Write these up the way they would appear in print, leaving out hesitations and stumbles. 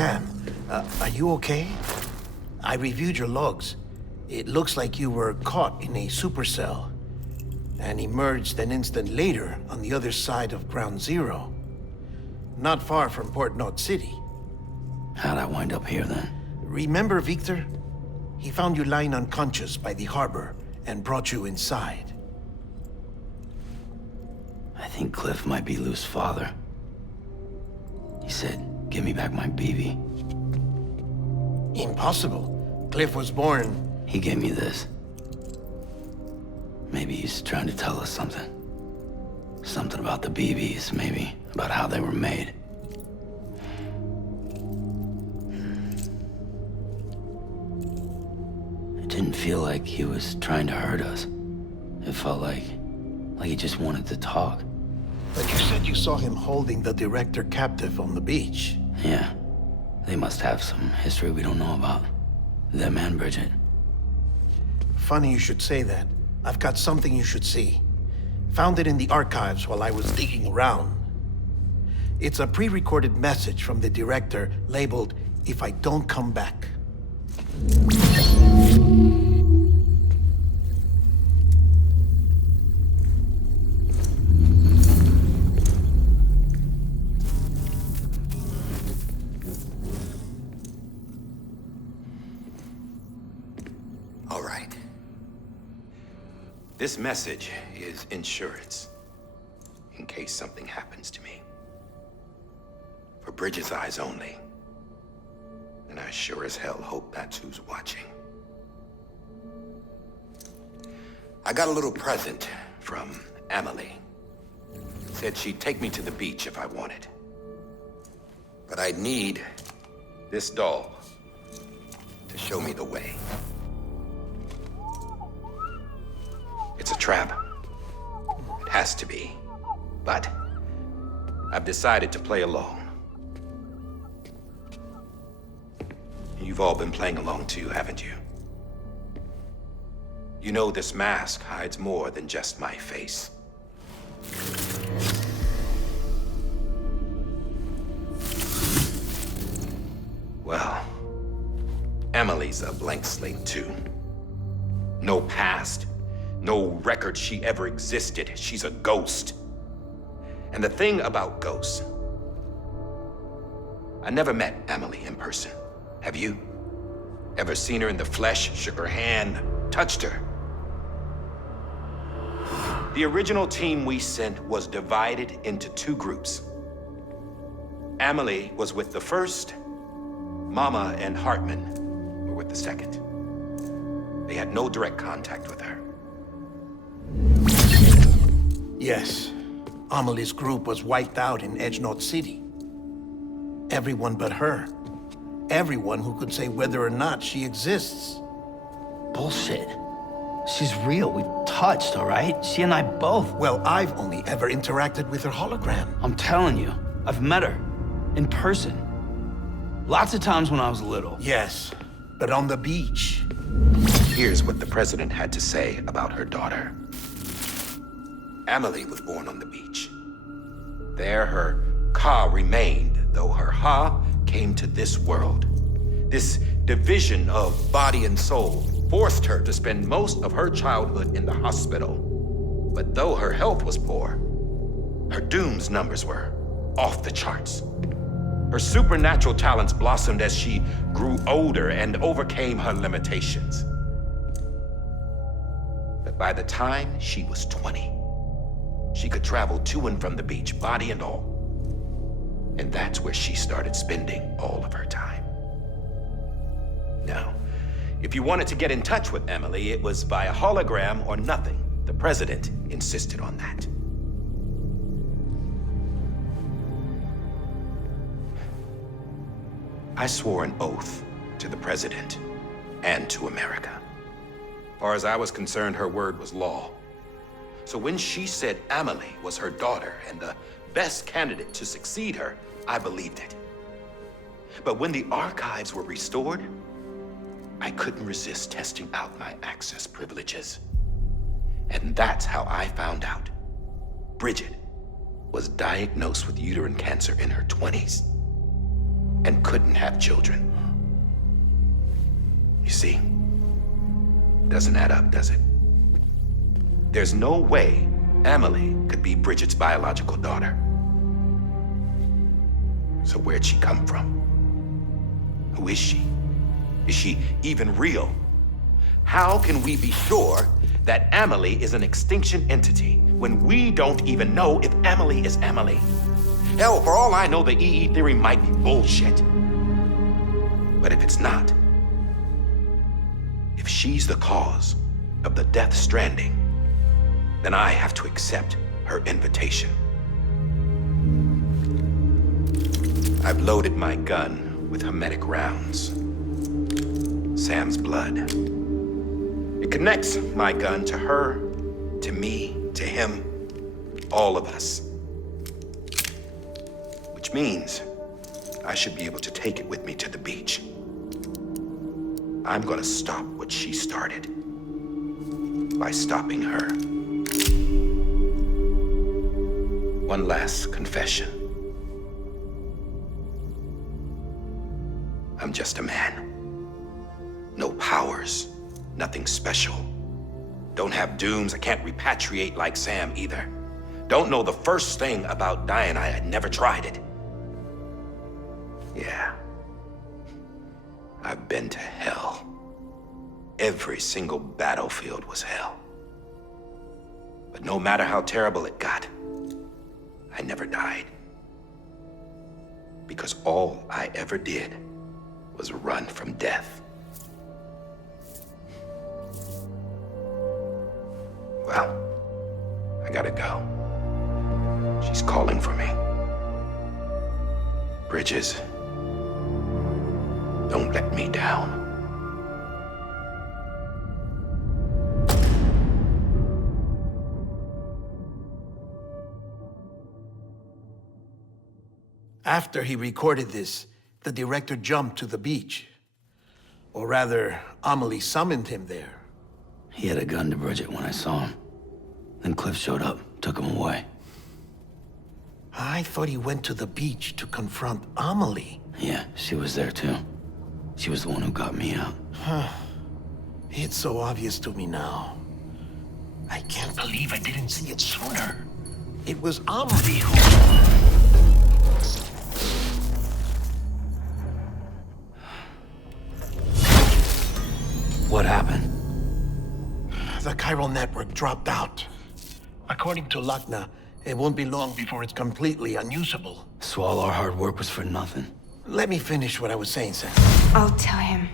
Sam, are you okay? I reviewed your logs. It looks like you were caught in a supercell and emerged an instant later on the other side of Ground Zero. Not far from Port Knot City. How'd I wind up here then? Remember Victor? He found you lying unconscious by the harbor and brought you inside. I think Cliff might be Lou's father. He said, give me back my BB. Impossible. Cliff was born... He gave me this. Maybe he's trying to tell us something. Something about the BBs, maybe. About how they were made. It didn't feel like he was trying to hurt us. It felt like he just wanted to talk. But you said you saw him holding the director captive on the beach. Yeah. They must have some history we don't know about. Them and Bridget. Funny you should say that. I've got something you should see. Found it in the archives while I was digging around. It's a pre-recorded message from the director labeled, "If I don't come back." All right. This message is insurance, in case something happens to me. For Bridget's eyes only. And I sure as hell hope that's who's watching. I got a little present from Emily. Said she'd take me to the beach if I wanted. But I'd need this doll to show me the way. It's a trap. It has to be. But I've decided to play along. You've all been playing along too, haven't you? You know this mask hides more than just my face. Well, Emily's a blank slate too. No past. No record she ever existed. She's a ghost. And the thing about ghosts, I never met Emily in person. Have you? Ever seen her in the flesh, shook her hand, touched her? The original team we sent was divided into two groups. Emily was with the first. Mama and Hartman were with the second. They had no direct contact with her. Yes. Amelie's group was wiped out in Edge Knot City. Everyone but her. Everyone who could say whether or not she exists. Bullshit. She's real. We've touched, all right? She and I both. Well, I've only ever interacted with her hologram. I'm telling you, I've met her. In person. Lots of times when I was little. Yes, but on the beach. Here's what the president had to say about her daughter. Emily was born on the beach. There her Ka remained, though her Ha came to this world. This division of body and soul forced her to spend most of her childhood in the hospital. But though her health was poor, her Doom's numbers were off the charts. Her supernatural talents blossomed as she grew older and overcame her limitations. But by the time she was 20, she could travel to and from the beach, body and all. And that's where she started spending all of her time. Now, if you wanted to get in touch with Emily, it was via hologram or nothing. The president insisted on that. I swore an oath to the president and to America. As far as I was concerned, her word was law. So when she said Emily was her daughter and the best candidate to succeed her, I believed it. But when the archives were restored, I couldn't resist testing out my access privileges. And that's how I found out Bridget was diagnosed with uterine cancer in her 20s. and couldn't have children. You see, doesn't add up, does it? There's no way Amelie could be Bridget's biological daughter. So where'd she come from? Who is she? Is she even real? How can we be sure that Amelie is an extinction entity when we don't even know if Amelie is Amelie? Hell, for all I know, the EE theory might be bullshit. But if it's not, if she's the cause of the Death Stranding, then I have to accept her invitation. I've loaded my gun with hermetic rounds. Sam's blood. It connects my gun to her, to me, to him, all of us. Which means I should be able to take it with me to the beach. I'm gonna stop what she started by stopping her. One last confession. I'm just a man. No powers, nothing special. Don't have dooms, I can't repatriate like Sam either. Don't know the first thing about dying, I had never tried it. Yeah. I've been to hell. Every single battlefield was hell. But no matter how terrible it got, I never died. Because all I ever did was run from death. Well, I gotta go. She's calling for me. Bridges, don't let me down. After he recorded this, the director jumped to the beach. Or rather, Amelie summoned him there. He had a gun to Bridget when I saw him. Then Cliff showed up, took him away. I thought he went to the beach to confront Amelie. Yeah, she was there too. She was the one who got me out. It's so obvious to me now. I can't believe I didn't see it sooner. It was Amelie who... What happened? The Chiral Network dropped out. According to Wagner, it won't be long before it's completely unusable. So all our hard work was for nothing. Let me finish what I was saying, Sam. I'll tell him.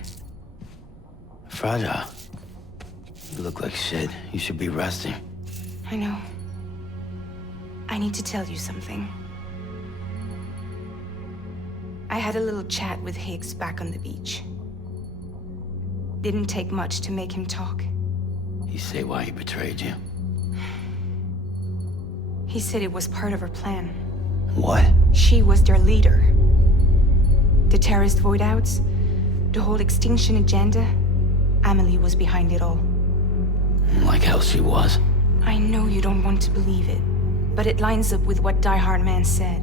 Fragile. You look like shit. You should be resting. I know. I need to tell you something. I had a little chat with Higgs back on the beach. Didn't take much to make him talk. You say why he betrayed you? He said it was part of her plan. What? She was their leader. The terrorist void-outs, the whole extinction agenda, Amelie was behind it all. Like hell she was. I know you don't want to believe it, but it lines up with what Die Hard Man said.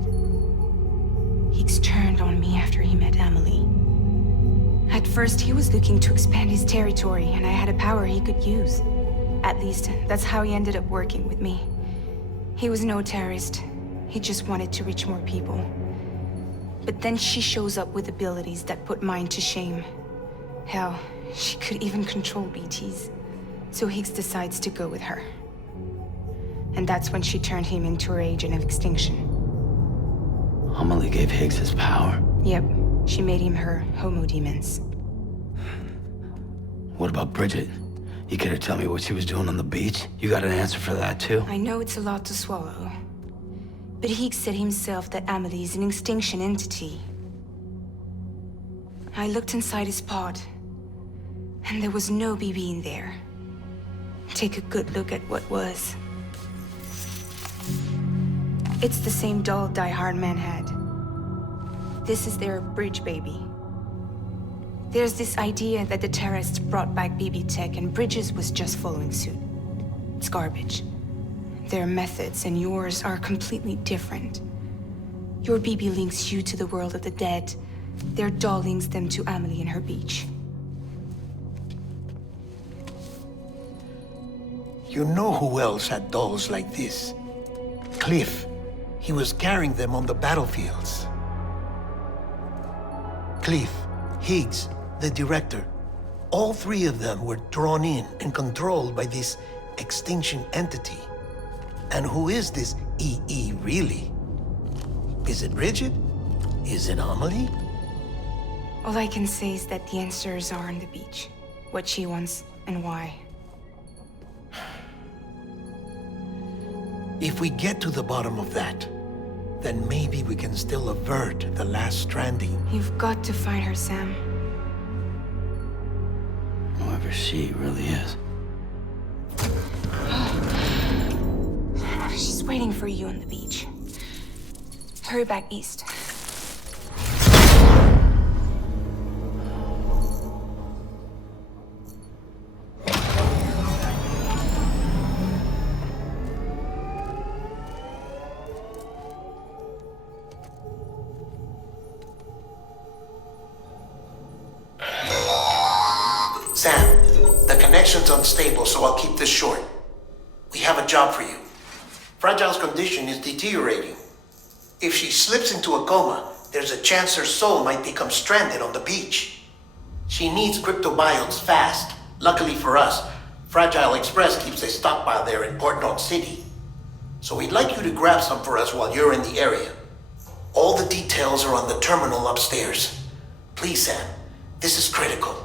Higgs turned on me after he met Amelie. At first, he was looking to expand his territory, and I had a power he could use. At least, that's how he ended up working with me. He was no terrorist. He just wanted to reach more people. But then she shows up with abilities that put mine to shame. Hell, she could even control BTs. So Higgs decides to go with her. And that's when she turned him into her agent of extinction. Amelie gave Higgs his power? Yep. She made him her homo demons. What about Bridget? You care to tell me what she was doing on the beach? You got an answer for that too? I know it's a lot to swallow. But Higgs said himself that Amelie is an extinction entity. I looked inside his pod, and there was no BB in there. Take a good look at what was. It's the same doll Die Hard Man had. This is their bridge baby. There's this idea that the terrorists brought back BB tech and Bridges was just following suit. It's garbage. Their methods and yours are completely different. Your BB links you to the world of the dead, Their doll links them to Amelie and her beach. You know who else had dolls like this? Cliff. He was carrying them on the battlefields. Cliff, Higgs, the director. All three of them were drawn in and controlled by this extinction entity. And who is this EE really? Is it Bridget? Is it Amelie? All I can say is that the answers are on the beach. What she wants and why. If we get to the bottom of that, then maybe we can still avert the last stranding. You've got to find her, Sam. Whoever she really is. She's waiting for you on the beach. Hurry back east. Sam, the connection's unstable, so I'll keep this short. We have a job for you. Fragile's condition is deteriorating. If she slips into a coma, there's a chance her soul might become stranded on the beach. She needs cryptobiotes fast. Luckily for us, Fragile Express keeps a stockpile there in Port North City. So we'd like you to grab some for us while you're in the area. All the details are on the terminal upstairs. Please, Sam, this is critical.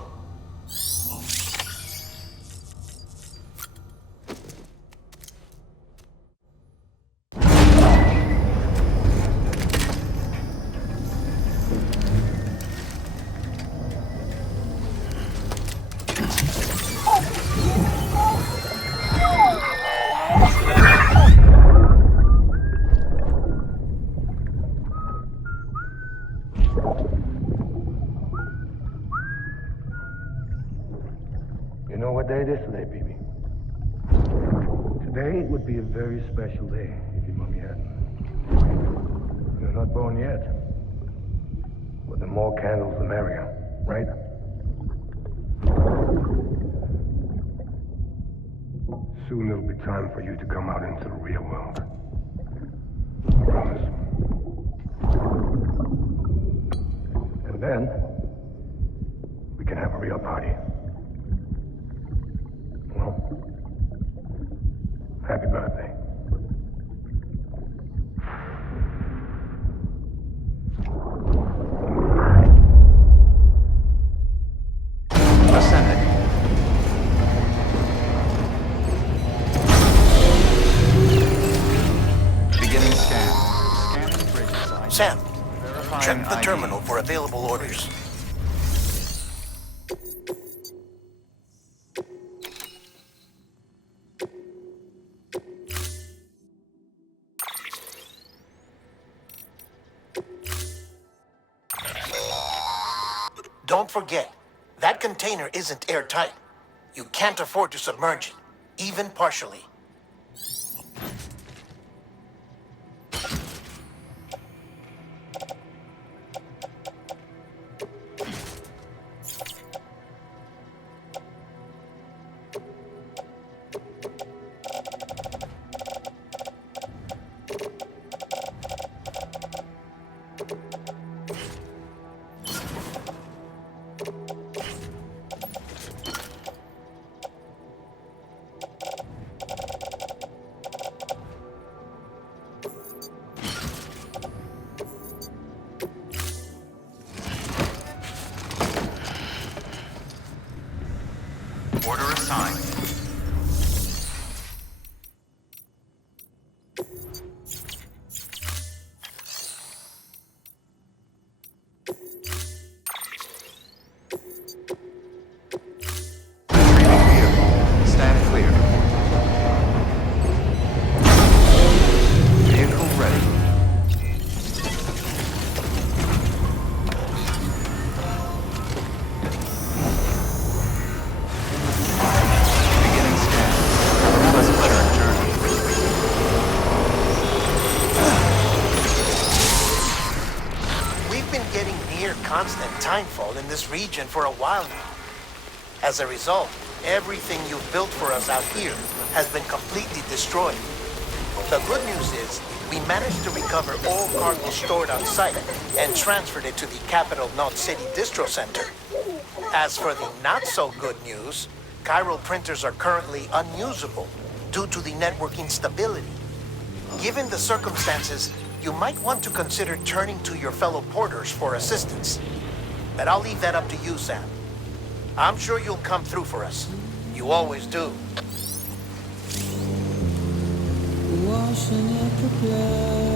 You know what day it is today, BB? Today would be a very special day if your mommy hadn't. You're not born yet. But the more candles, the merrier, right? Soon it'll be time for you to come out into the real world. I promise. And then, we can have a real party. Well, happy birthday. Ascending. Beginning scan. Scanning bridge side. Sam, Verifying check the ID. terminal for available orders. Don't forget, that container isn't airtight. You can't afford to submerge it, even partially. Order assigned. timefall in this region for a while now. As a result, everything you've built for us out here has been completely destroyed. The good news is, we managed to recover all cargo stored on site and transferred it to the capital Knot City Distro Center. As for the not-so-good news, chiral printers are currently unusable due to the network instability. Given the circumstances, you might want to consider turning to your fellow porters for assistance. But I'll leave that up to you, Sam. I'm sure you'll come through for us. You always do. Washing at the blood.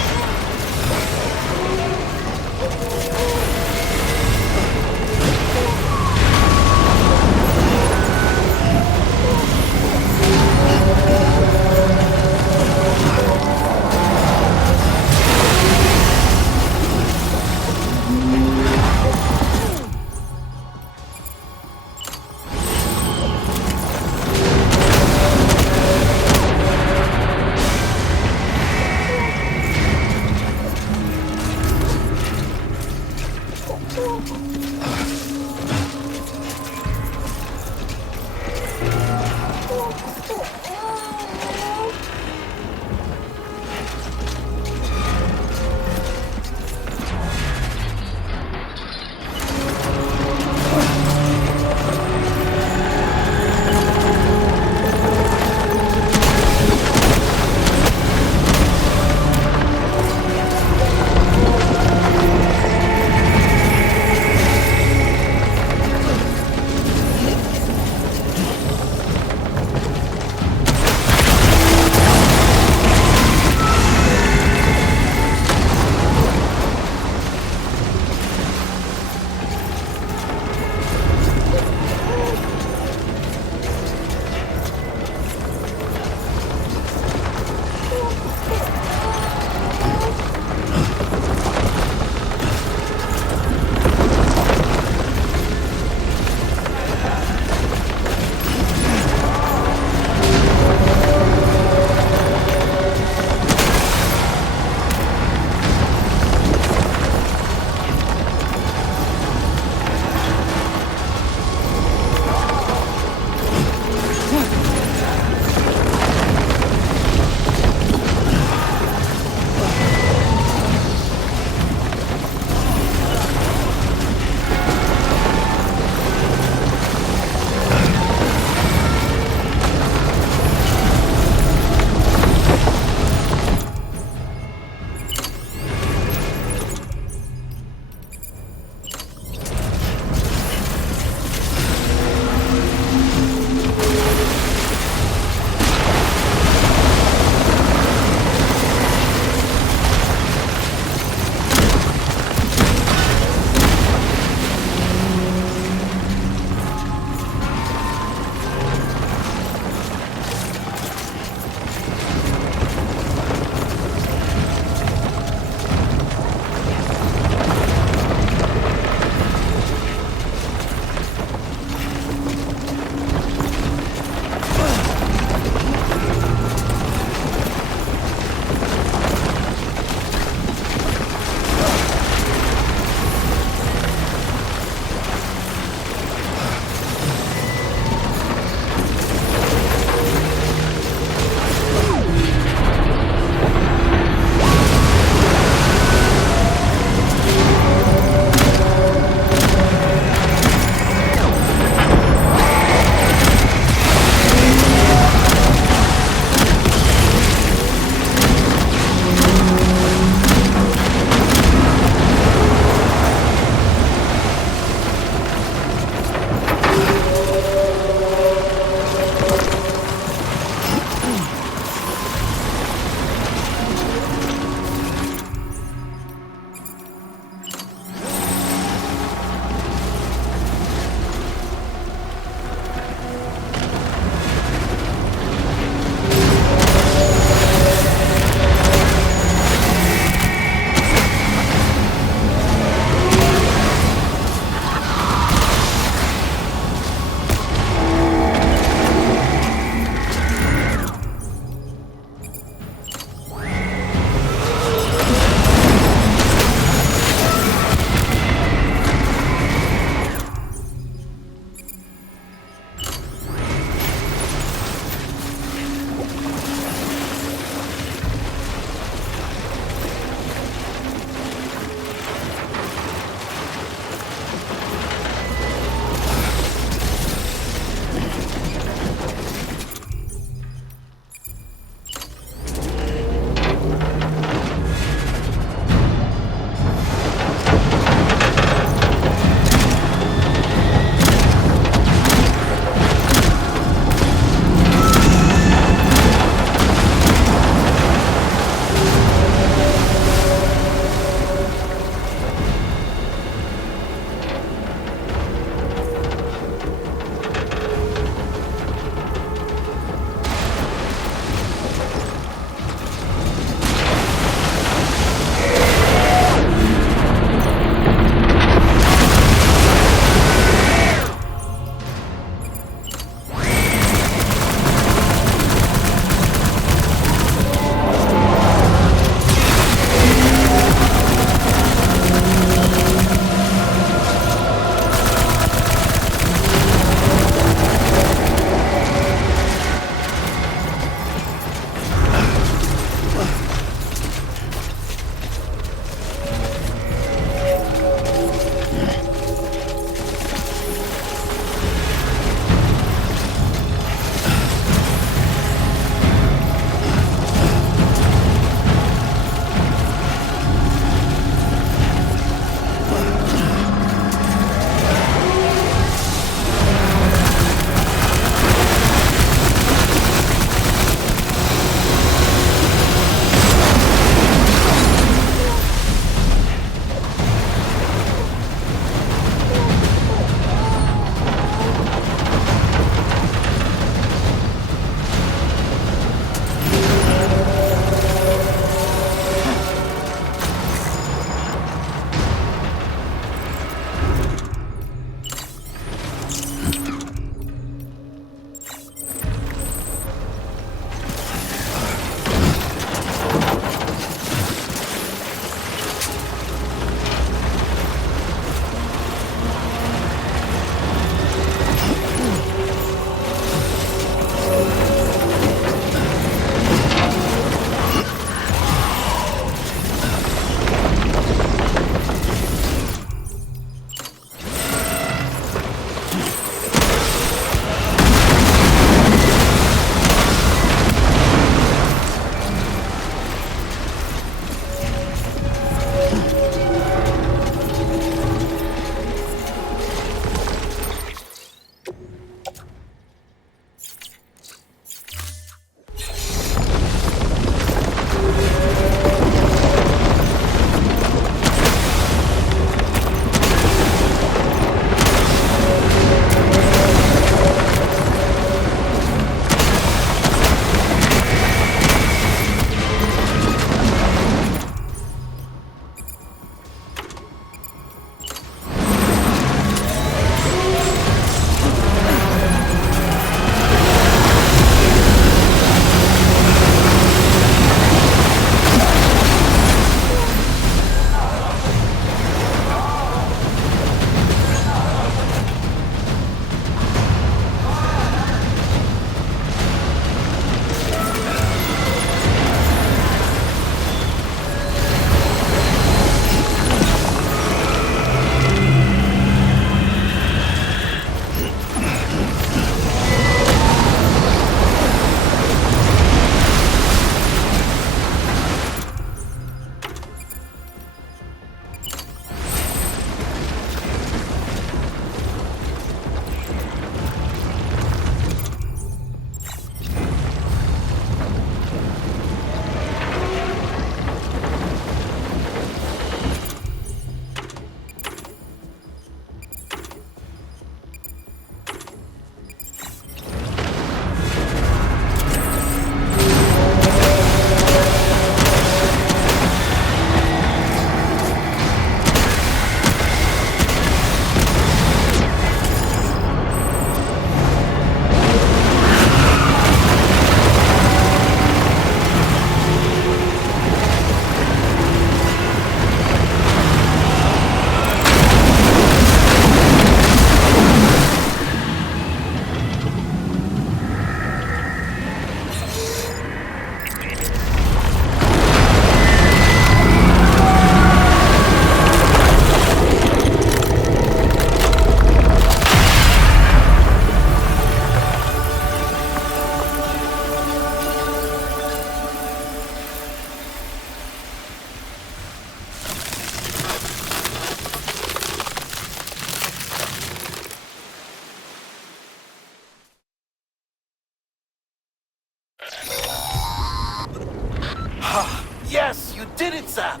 did it, Sam!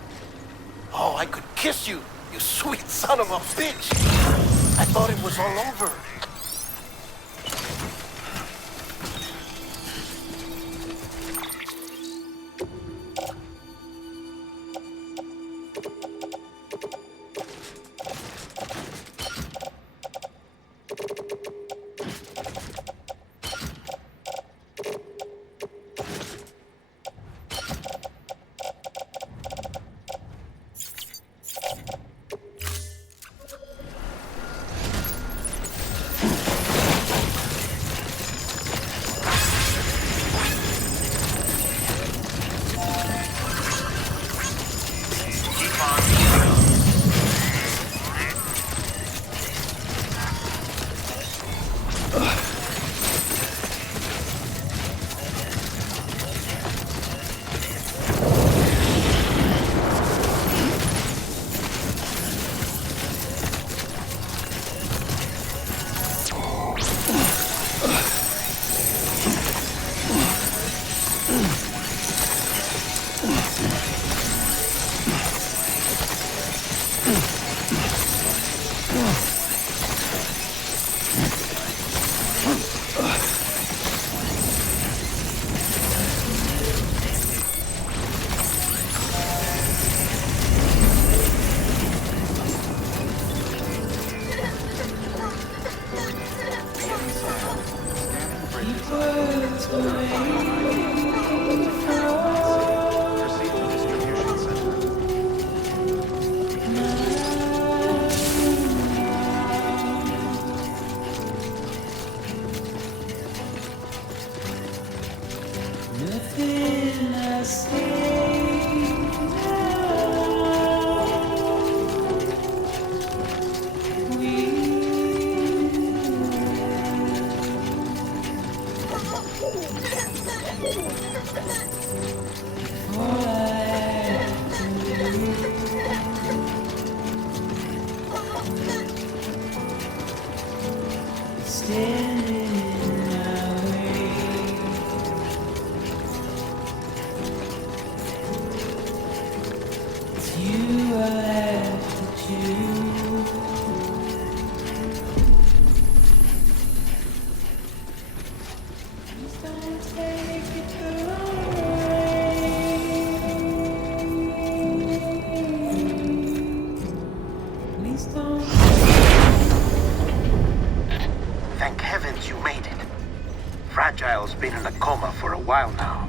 Oh, I could kiss you, you sweet son of a bitch! I thought it was all over. Thank heavens you made it. Fragile's been in a coma for a while now.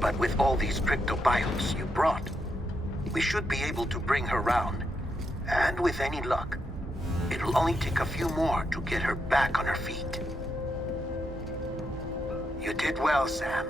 But with all these cryptobiotes you brought, we should be able to bring her round. And with any luck, it'll only take a few more to get her back on her feet. You did well, Sam.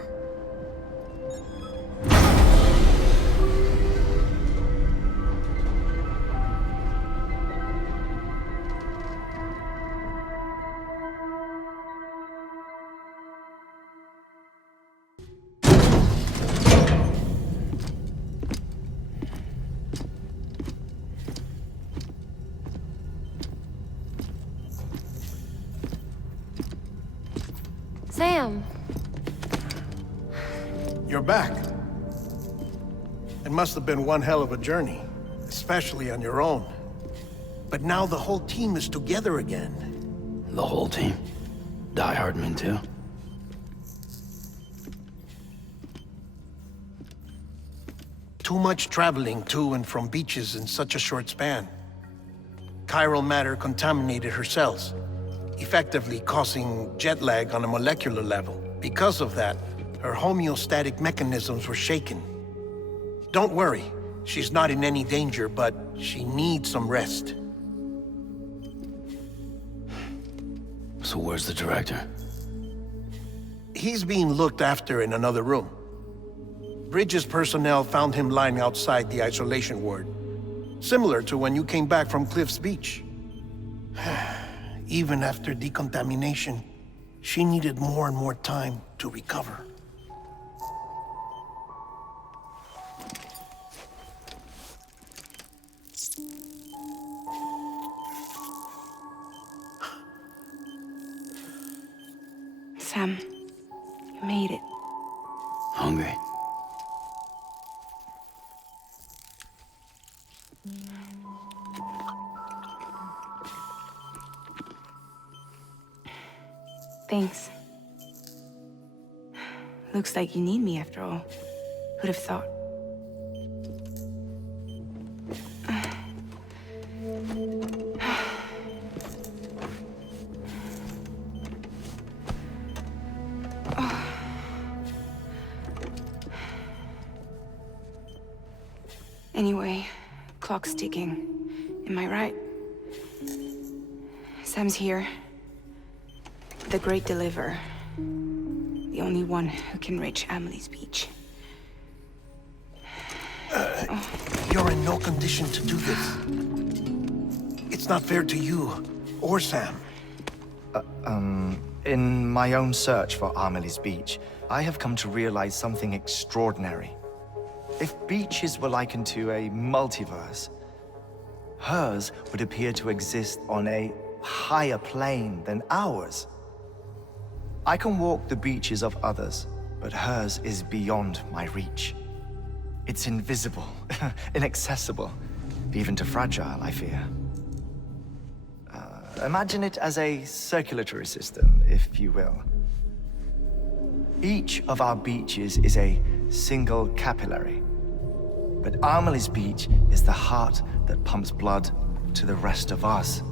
Sam. You're back. It must have been one hell of a journey, especially on your own. But now the whole team is together again. The whole team? Die Hardman too? Too much traveling to and from beaches in such a short span. Chiral matter contaminated her cells, effectively causing jet lag on a molecular level. Because of that, her homeostatic mechanisms were shaken. Don't worry, she's not in any danger, but she needs some rest. So where's the director? He's being looked after in another room. Bridges personnel found him lying outside the isolation ward, similar to when you came back from Cliff's Beach. Even after decontamination, she needed more and more time to recover. Sam, you made it. Hungry? Thanks. Looks like you need me after all. Who'd have thought? Anyway, clock's ticking. Am I right? Sam's here. The Great Deliverer. The only one who can reach Amelie's beach. You're in no condition to do this. It's not fair to you or Sam. In my own search for Amelie's beach, I have come to realize something extraordinary. If beaches were likened to a multiverse, hers would appear to exist on a higher plane than ours. I can walk the beaches of others, but hers is beyond my reach. It's invisible, inaccessible, even to fragile, I fear. Imagine it as a circulatory system, if you will. Each of our beaches is a single capillary. But Amelie's beach is the heart that pumps blood to the rest of us.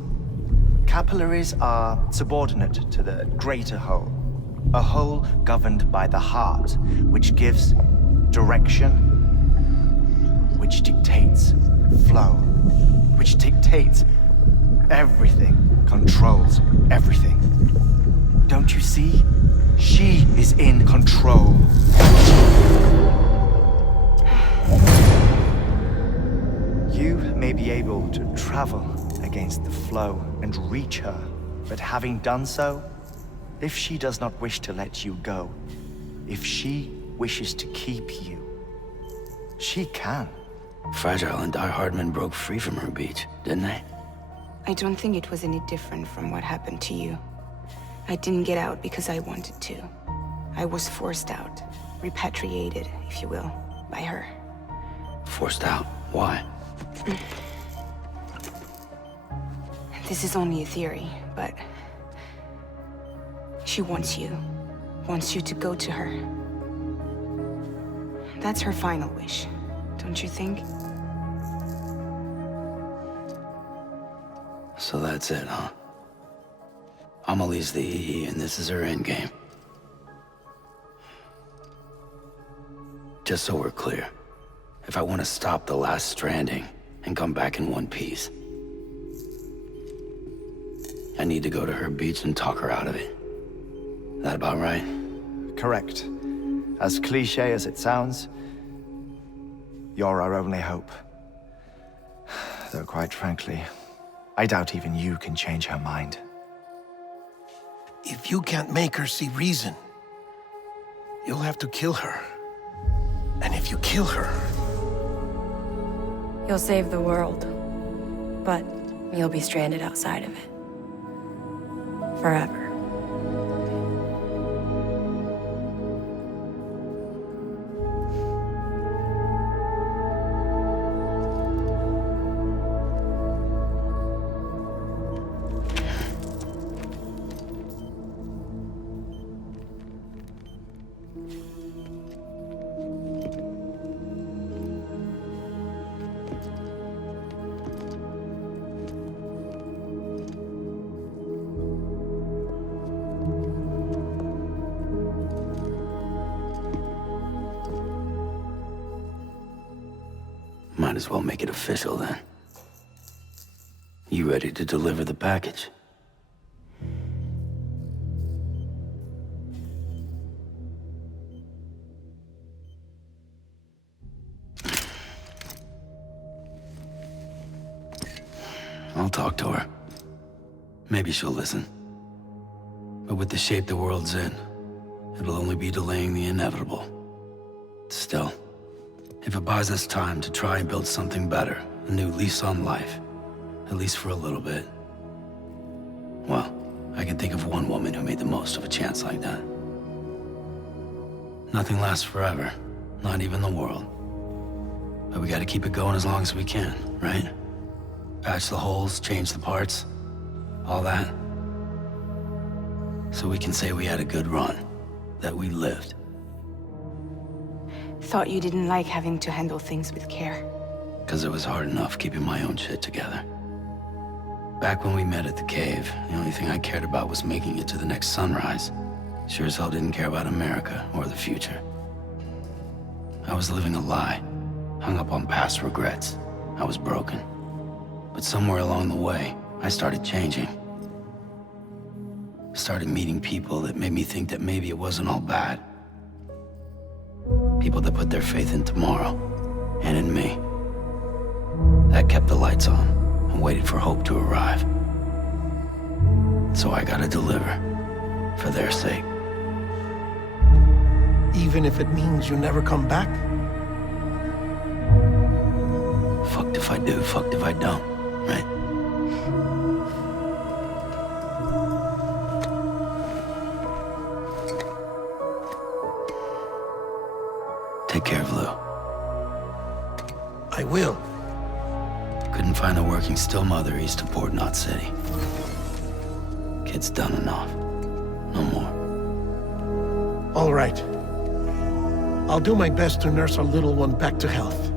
Capillaries are subordinate to the greater whole. A whole governed by the heart, which gives direction, which dictates flow, which dictates everything, controls everything. Don't you see? She is in control. You may be able to travel against the flow and reach her, but having done so, if she does not wish to let you go, if she wishes to keep you, she can. Fragile and Die Hardman broke free from her beach, didn't they? I don't think it was any different from what happened to you. I didn't get out because I wanted to. I was forced out. Repatriated, if you will, by her. Forced out? Why? This is only a theory, but... she wants you. Wants you to go to her. That's her final wish, don't you think? So that's it, huh? Amelie's the EE, and this is her endgame. Just so we're clear, if I want to stop the last stranding and come back in one piece, I need to go to her beach and talk her out of it. That about right? Correct. As cliché as it sounds, you're our only hope. Though quite frankly, I doubt even you can change her mind. If you can't make her see reason, you'll have to kill her. And if you kill her... You'll save the world, but you'll be stranded outside of it. Forever. Might as well make it official then. You ready to deliver the package? I'll talk to her. Maybe she'll listen. But with the shape the world's in, it'll only be delaying the inevitable. Still, if it buys us time to try and build something better, a new lease on life, at least for a little bit, well, I can think of one woman who made the most of a chance like that. Nothing lasts forever, not even the world. But we gotta keep it going as long as we can, right? Patch the holes, change the parts, all that. So we can say we had a good run. That we lived. Thought you didn't like having to handle things with care. Because it was hard enough keeping my own shit together. Back when we met at the cave, the only thing I cared about was making it to the next sunrise. Sure as hell didn't care about America or the future. I was living a lie, hung up on past regrets. I was broken. But somewhere along the way, I started changing. Started meeting people that made me think that maybe it wasn't all bad. People that put their faith in tomorrow, and in me. That kept the lights on, and waited for hope to arrive. So I gotta deliver, for their sake. Even if it means you never come back? Fucked if I do, fucked if I don't, right? Take care of Lou. I will. Couldn't find a working still mother east of Port Knot City. Kid's done enough. No more. All right. I'll do my best to nurse our little one back to health.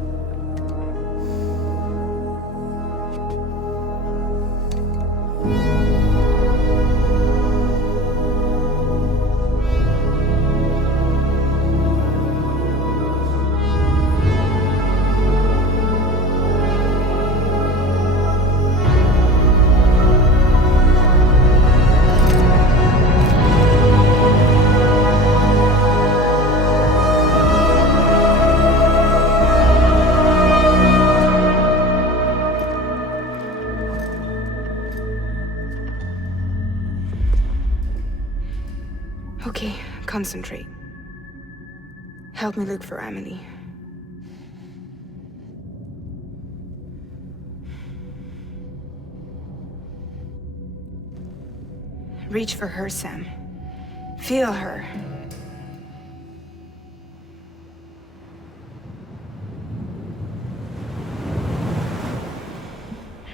Okay, concentrate. Help me look for Emily. Reach for her, Sam. Feel her.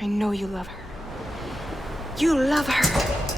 I know you love her. You love her!